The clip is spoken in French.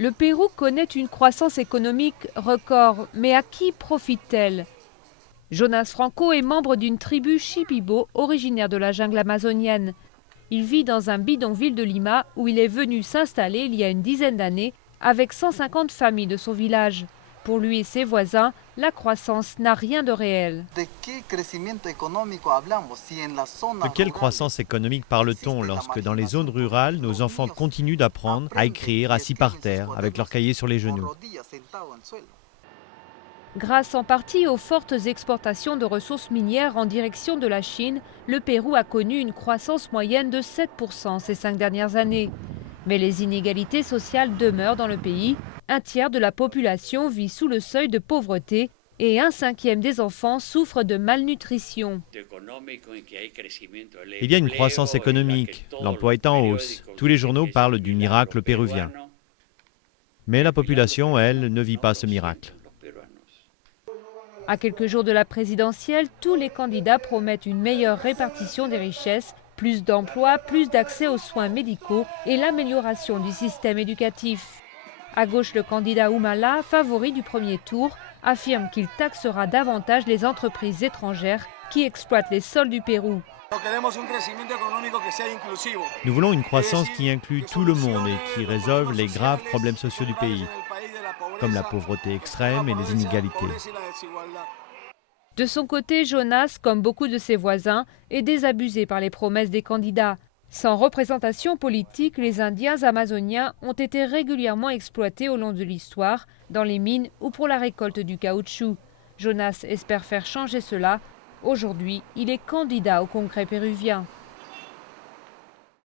Le Pérou connaît une croissance économique record, mais à qui profite-t-elle? Jonas Franco est membre d'une tribu Shipibo originaire de la jungle amazonienne. Il vit dans un bidonville de Lima où il est venu s'installer il y a une dizaine d'années avec 150 familles de son village. Pour lui et ses voisins, la croissance n'a rien de réel. De quelle croissance économique parle-t-on lorsque dans les zones rurales, nos enfants continuent d'apprendre à écrire assis par terre avec leurs cahiers sur les genoux? Grâce en partie aux fortes exportations de ressources minières en direction de la Chine, le Pérou a connu une croissance moyenne de 7% ces 5 dernières années. Mais les inégalités sociales demeurent dans le pays. Un tiers de la population vit sous le seuil de pauvreté et un cinquième des enfants souffrent de malnutrition. Il y a une croissance économique, l'emploi est en hausse. Tous les journaux parlent du miracle péruvien. Mais la population, elle, ne vit pas ce miracle. À quelques jours de la présidentielle, tous les candidats promettent une meilleure répartition des richesses, plus d'emplois, plus d'accès aux soins médicaux et l'amélioration du système éducatif. À gauche, le candidat Humala, favori du premier tour, affirme qu'il taxera davantage les entreprises étrangères qui exploitent les sols du Pérou. Nous voulons une croissance qui inclut tout le monde et qui résolve les graves problèmes sociaux du pays, comme la pauvreté extrême et les inégalités. De son côté, Jonas, comme beaucoup de ses voisins, est désabusé par les promesses des candidats. Sans représentation politique, les Indiens amazoniens ont été régulièrement exploités au long de l'histoire, dans les mines ou pour la récolte du caoutchouc. Jonas espère faire changer cela. Aujourd'hui, il est candidat au Congrès péruvien.